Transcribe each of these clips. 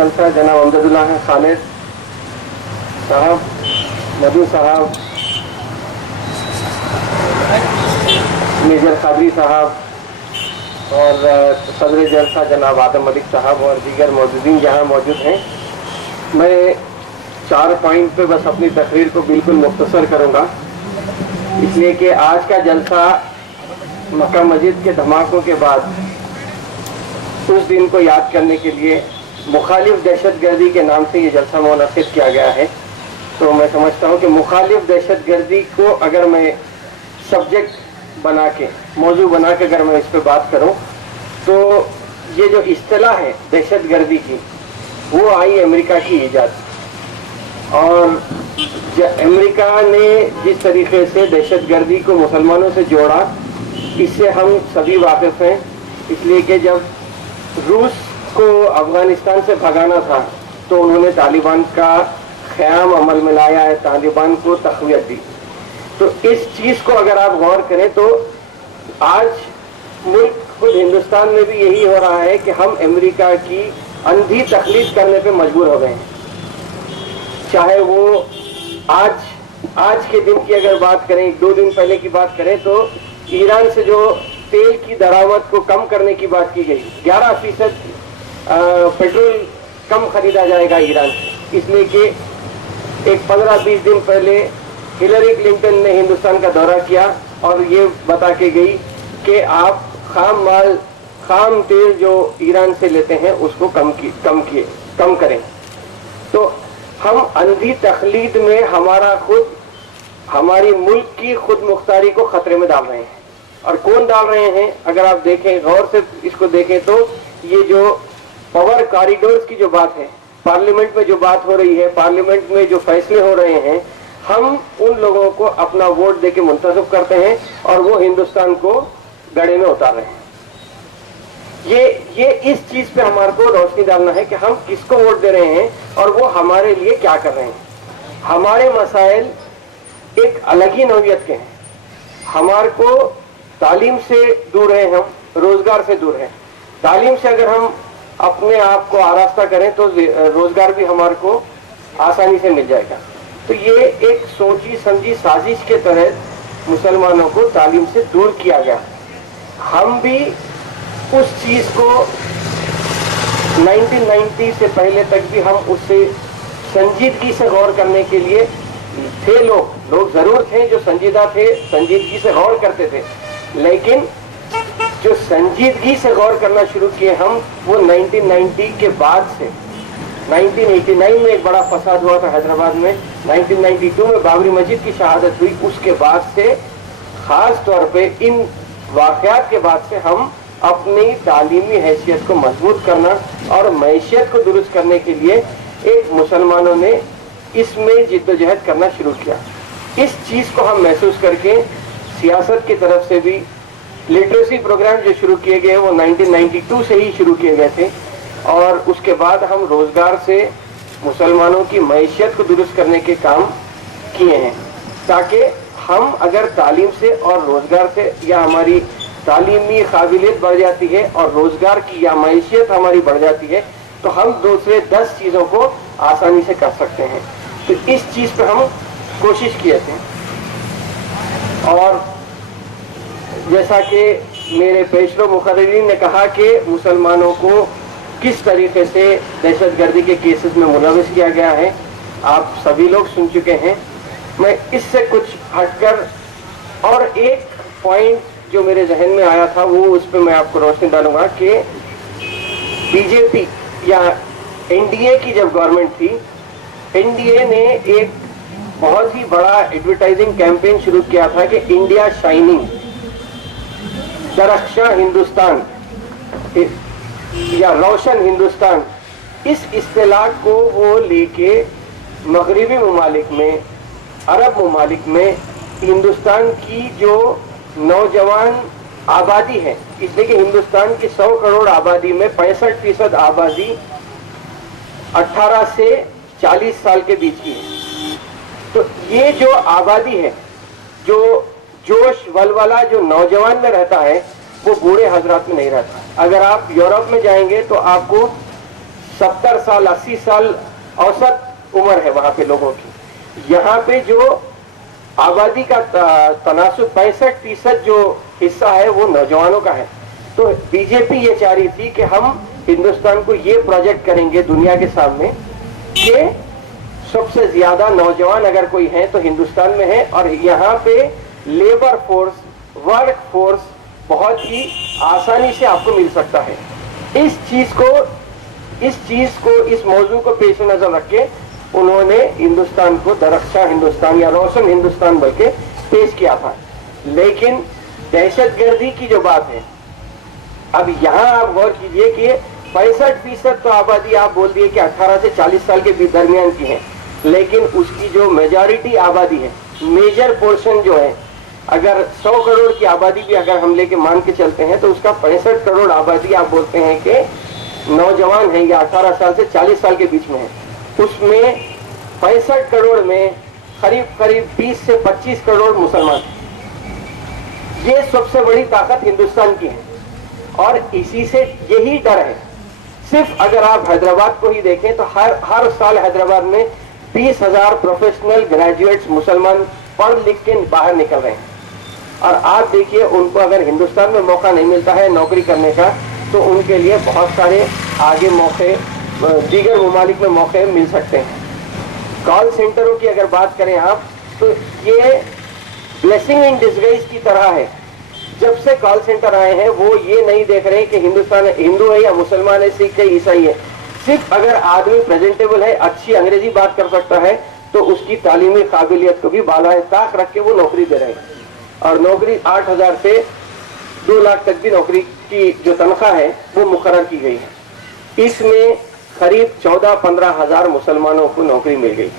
जलसा जनाब अमजदुल्लाह खालिद साहब, मधु साहब, मेजर खादरी साहब और सदर जलसा जनाब आदम मलिक साहब और दीगर मौजूदीन यहाँ मौजूद हैं। मैं 4 पॉइंट पे बस अपनी तकरीर को बिल्कुल मुख्तसर करूँगा, इसलिए कि आज का जलसा मक्का मस्जिद के धमाकों के बाद उस दिन को याद करने के लिए मुखालिफ दहशतगर्दी के नाम से ये जलसा मुनक़िद किया गया है। तो मैं समझता हूँ कि मुखालिफ दहशतगर्दी को अगर मैं सब्जेक्ट बना के, मौजू बना के अगर मैं इस पर बात करूँ तो ये जो इस्तिलाह है दहशतगर्दी की, वो आई अमेरिका की ईजाद। और अमेरिका ने जिस तरीके से दहशतगर्दी को मुसलमानों से जोड़ा, इससे हम सभी वाकिफ़ हैं। इसलिए कि जब रूस को अफ़गानिस्तान से भगाना था तो उन्होंने तालिबान का क़याम अमल में लाया है, तालिबान को तक़वियत दी। तो इस चीज़ को अगर आप गौर करें तो आज मुल्क खुद हिंदुस्तान में भी यही हो रहा है कि हम अमेरिका की अंधी तक़लीद करने पे मजबूर हो गए हैं। चाहे वो आज के दिन की अगर बात करें, 2 दिन पहले की बात करें, तो ईरान से जो तेल की दरामद को कम करने की बात की गई, 11% पेट्रोल कम खरीदा जाएगा ईरान से, इसलिए कि एक 15-20 दिन पहले हिलरी क्लिंटन ने हिंदुस्तान का दौरा किया और ये बता के गई कि आप खाम तेल जो ईरान से लेते हैं उसको कम करें। तो हम अंधी तकलीद में हमारी मुल्क की खुद मुख्तारी को खतरे में डाल रहे हैं। और कौन डाल रहे हैं, अगर आप देखें, गौर से इसको देखें तो ये जो पावर कॉरिडोर्स की जो बात है, पार्लियामेंट में जो बात हो रही है, पार्लियामेंट में जो फैसले हो रहे हैं, हम उन लोगों को अपना वोट देके मुंतखब करते हैं और वो हिंदुस्तान को गड़े में उतार रहे हैं। ये इस चीज पे हमारे को रोशनी डालना है कि हम किसको वोट दे रहे हैं और वो हमारे लिए क्या कर रहे हैं। हमारे मसाइल एक अलग ही नौइयत के हैं। हमारे को तालीम से दूर है, हम रोजगार से दूर है। तालीम से अगर हम अपने आप को आरास्ता करें तो रोजगार भी हमारे को आसानी से मिल जाएगा। तो ये एक सोची समझी साजिश के तहत मुसलमानों को तालीम से दूर किया गया। हम भी उस चीज को 1990 से पहले तक भी हम उससे संजीदगी से गौर करने के लिए थे। लोग जरूर थे जो संजीदा थे, संजीदगी से गौर करते थे, लेकिन जो संजीदगी से गौर करना शुरू किए हम, वो 1990 के बाद से। 1989 में एक बड़ा फसाद हुआ था हैदराबाद में, 1992 में बाबरी मस्जिद की शहादत हुई, उसके बाद से खास तौर पे इन वाक़यात के बाद से हम अपनी तालीमी हैसियत को मजबूत करना और मैशियत को दुरुस्त करने के लिए एक मुसलमानों ने इसमें जिद्दोजहद करना शुरू किया। इस चीज़ को हम महसूस करके सियासत की तरफ से भी लिटरेसी प्रोग्राम जो शुरू किए गए वो 1992 से ही शुरू किए गए थे, और उसके बाद हम रोजगार से मुसलमानों की मैशियत को दुरुस्त करने के काम किए हैं, ताकि हम अगर तालीम से और रोजगार से, या हमारी तालीमी काबिलियत बढ़ जाती है और रोजगार की या मैशियत हमारी बढ़ जाती है, तो हम दूसरे 10 चीज़ों को आसानी से कर सकते हैं। तो इस चीज़ पर हम कोशिश किए थे। और जैसा कि मेरे पेशरो मुकर्रिरीन ने कहा कि मुसलमानों को किस तरीके से दहशतगर्दी के केसेस में मुलविस किया गया है, आप सभी लोग सुन चुके हैं। मैं इससे कुछ हटकर और एक पॉइंट जो मेरे जहन में आया था वो उस पर मैं आपको रोशनी डालूंगा कि बीजेपी या एनडीए की जब गवर्नमेंट थी, एनडीए ने एक बहुत ही बड़ा एडवर्टाइजिंग कैंपेन शुरू किया था कि इंडिया शाइनिंग, दरख्शां हिंदुस्तान या रोशन हिंदुस्तान, इस इस्तिलाह को वो लेके मगरिबी ममालिक में, अरब ममालिक में हिंदुस्तान की जो नौजवान आबादी है, इसलिए कि हिंदुस्तान की 100 करोड़ आबादी में 65% आबादी 18 से 40 साल के बीच की है। तो ये जो आबादी है, जो जोश वलवला जो नौजवान में रहता है, वो बूढ़े हजरात में नहीं रहता। अगर आप यूरोप में जाएंगे तो आपको 70 साल 80 साल औसत उम्र है वहां पे लोगों की। यहाँ पे जो आबादी का तनासुब 65% जो हिस्सा है वो नौजवानों का है। तो बीजेपी ये चाह रही थी कि हम हिंदुस्तान को ये प्रोजेक्ट करेंगे दुनिया के सामने कि सबसे ज्यादा नौजवान अगर कोई है तो हिंदुस्तान में है, और यहाँ पे लेबर फोर्स, वर्क फोर्स बहुत ही आसानी से आपको मिल सकता है। इस चीज को इस मौजू को पेश नजर रख के उन्होंने हिंदुस्तान को दरख्शा हिंदुस्तान या रोशन हिंदुस्तान बोल के पेश किया था। लेकिन दहशतगर्दी की जो बात है, अब यहाँ आप गौर कीजिए कि 65% तो आबादी आप बोल दिए कि 18 से 40 साल के दरमियान की है, लेकिन उसकी जो मेजॉरिटी आबादी है, मेजर पोर्शन जो है, अगर 100 करोड़ की आबादी भी अगर हम लेके मान के चलते हैं तो उसका 65 करोड़ आबादी आप बोलते हैं कि नौजवान है या 18 साल से 40 साल के बीच में है। उसमें 65 करोड़ में करीब 20 से 25 करोड़ मुसलमान। ये सबसे बड़ी ताकत हिंदुस्तान की है, और इसी से यही डर है। सिर्फ अगर आप हैदराबाद को ही देखें तो हर साल हैदराबाद में 20,000 प्रोफेशनल ग्रेजुएट्स मुसलमान पढ़ लिख के बाहर निकल रहे हैं। और आप देखिए, उनको अगर हिंदुस्तान में मौका नहीं मिलता है नौकरी करने का, तो उनके लिए बहुत सारे आगे मौके दीगर ममालिक में मौके मिल सकते हैं। कॉल सेंटरों की अगर बात करें आप, तो ये ब्लेसिंग इन डिसगाइज की तरह है। जब से कॉल सेंटर आए हैं वो ये नहीं देख रहे कि हिंदुस्तान हिंदू है या मुसलमान है, सिख है, ईसाई है। सिर्फ अगर आदमी प्रेजेंटेबल है, अच्छी अंग्रेजी बात कर सकता है, तो उसकी तालीमी काबिलियत को भी बालाए ताक रख के वो नौकरी दे रहे हैं। और नौकरी 8,000 से 2 लाख तक भी नौकरी की जो तनख्वाह है वो मुकर्रर की गई है। इसमें करीब 14-15 हजार मुसलमानों को नौकरी मिल गई।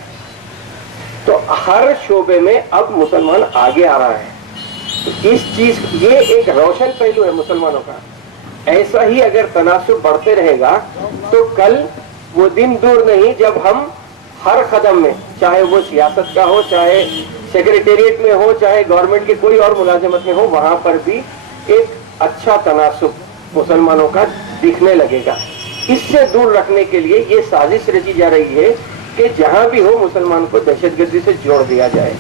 तो हर शोबे में अब मुसलमान आगे आ रहा है। तो इस चीज, ये एक रोशन पहलू है मुसलमानों का। ऐसा ही अगर तनासुब बढ़ते रहेगा तो कल वो दिन दूर नहीं जब हम हर कदम में, चाहे वो सियासत का हो, चाहे सेक्रेटेरिएट में हो, चाहे गवर्नमेंट की कोई और मुलाजमत में हो, वहां पर भी एक अच्छा तनासुब मुसलमानों का दिखने लगेगा। इससे दूर रखने के लिए ये साजिश रची जा रही है कि जहां भी हो मुसलमान को दहशतगर्दी से जोड़ दिया जाए।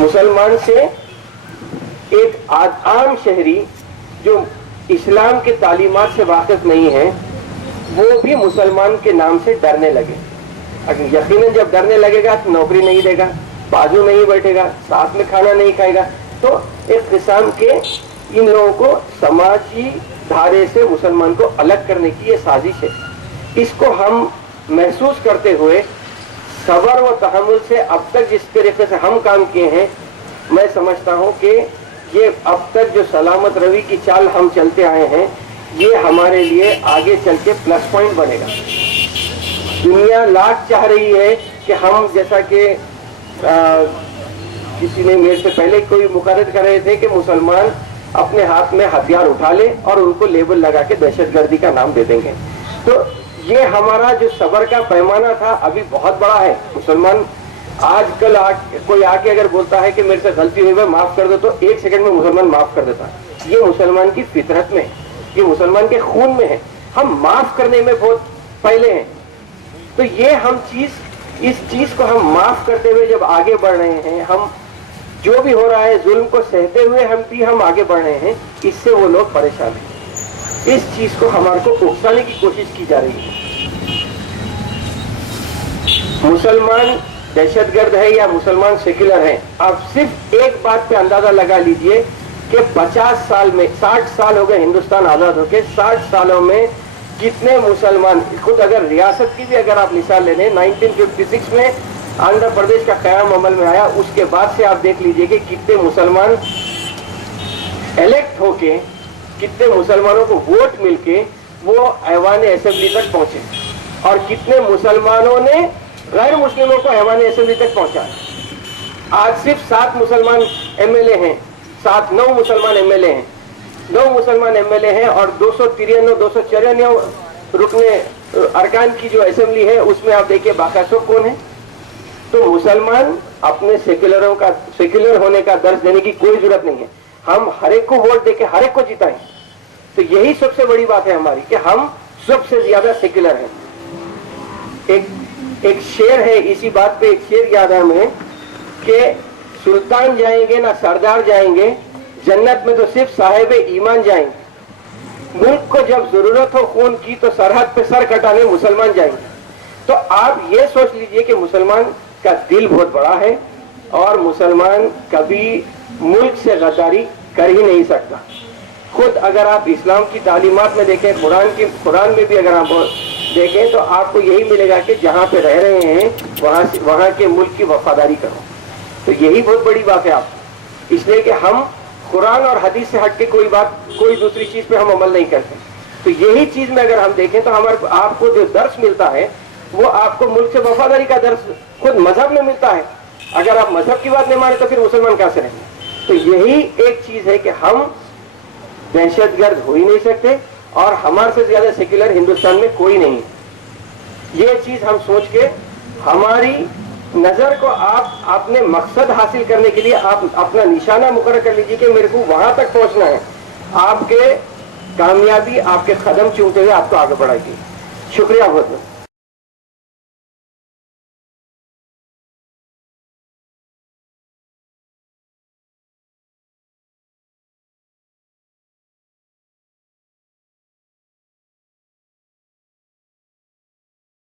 मुसलमान से एक आम शहरी जो इस्लाम के तालीमात से वाकिफ नहीं है, वो भी मुसलमान के नाम से डरने लगे। अगर यकीनन जब डरने लगेगा तो नौकरी नहीं देगा, बाजू नहीं बैठेगा, साथ में खाना नहीं खाएगा। तो एक किस्म के इन लोगों को समाजी धारे से मुसलमान को अलग करने की ये साजिश है। इसको हम महसूस करते हुए सबर व तहम्मुल से अब तक जिस तरीके से हम काम किए हैं, मैं समझता हूँ कि ये अब तक जो सलामत रवि की चाल हम चलते आए हैं, ये हमारे लिए आगे चल के प्लस पॉइंट बनेगा। दुनिया लाख चाह रही है कि हम, जैसा कि किसी ने मेरे से पहले कोई मुकर्रर कर रहे थे कि मुसलमान अपने हाथ में हथियार उठा ले और उनको लेबल लगा के दहशतगर्दी का नाम दे देंगे। तो ये हमारा जो सबर का पैमाना था अभी बहुत बड़ा है। मुसलमान आजकल कोई आके अगर बोलता है कि मेरे से गलती हुई है माफ कर दो, तो 1 सेकंड में मुसलमान माफ कर देता है। ये मुसलमान की फितरत में है, ये मुसलमान के खून में है। हम माफ करने में बहुत पहले हैं। तो ये इस चीज को हम माफ करते हुए जब आगे बढ़ रहे हैं, हम जो भी हो रहा है जुल्म को सहते हुए हम आगे बढ़ रहे हैं, इससे वो लोग परेशान हैं। इस चीज को हमारे को उकसाने की कोशिश की जा रही है। मुसलमान दहशतगर्द है या मुसलमान सेक्युलर है, आप सिर्फ एक बात पे अंदाजा लगा लीजिए कि 50 साल में 60 साल हो गए हिंदुस्तान आजाद होके, 60 सालों में कितने मुसलमान, खुद अगर रियासत की भी अगर आप मिसाल ले लें, 1956 में आंध्र प्रदेश का क़याम अमल में आया, उसके बाद से आप देख लीजिए कि कितने मुसलमान इलेक्ट होके, कितने मुसलमानों को वोट मिलके वो ऐवान असेंबली तक पहुंचे, और कितने मुसलमानों ने गैर मुस्लिमों को ऐवान असेंबली तक पहुंचा। आज सिर्फ 7 मुसलमान एमएलए हैं, 9 मुसलमान एमएलए हैं, 9 मुसलमान एमएलए हैं, और 294 रुकने अरकान की जो असेंबली है उसमें आप देखिए बाकायदा कौन है। तो मुसलमान अपने सेक्युलर होने का दर्ज देने की कोई जरूरत नहीं है। हम हर एक को वोट देके हर एक को जिताएं। तो यही सबसे बड़ी बात है हमारी कि हम सबसे ज्यादा सेक्युलर हैं। एक शेर है, इसी बात पे एक शेर याद है हमें कि सुल्तान जाएंगे ना सरदार जाएंगे, जन्नत में तो सिर्फ साहिब ईमान जाएंगे। मुल्क को जब जरूरत हो खून की तो सरहद पे सर कटाने मुसलमान जाएंगे। तो आप ये सोच लीजिए कि मुसलमान का दिल बहुत बड़ा है और मुसलमान कभी मुल्क से गद्दारी कर ही नहीं सकता। खुद अगर आप इस्लाम की तालीमात में देखें, कुरान में भी अगर आप देखें तो आपको यही मिलेगा कि जहाँ पे रह रहे हैं वहाँ के मुल्क की वफादारी करो। तो यही बहुत बड़ी बात है आप, इसलिए कि हम कुरान और हदीस से हट के कोई दूसरी चीज पे हम अमल नहीं करते। तो यही चीज में अगर हम देखें तो हमारे आपको जो दर्स मिलता है वो आपको मुल्क से वफादारी का दर्स खुद मजहब में मिलता है। अगर आप मजहब की बात नहीं माने तो फिर मुसलमान कैसे रहेंगे? तो यही एक चीज है कि हम दहशतगर्द हो ही नहीं सकते और हमारे से ज्यादा सेक्युलर हिंदुस्तान में कोई नहीं। ये चीज हम सोच के हमारी नजर को आप अपने मकसद हासिल करने के लिए आप अपना निशाना मुकर्रर कर लीजिए कि मेरे को वहां तक पहुंचना है। आपके कामयाबी आपके कदम चूमते हुए आपको आगे बढ़ाएगी। शुक्रिया बहुत बहुत।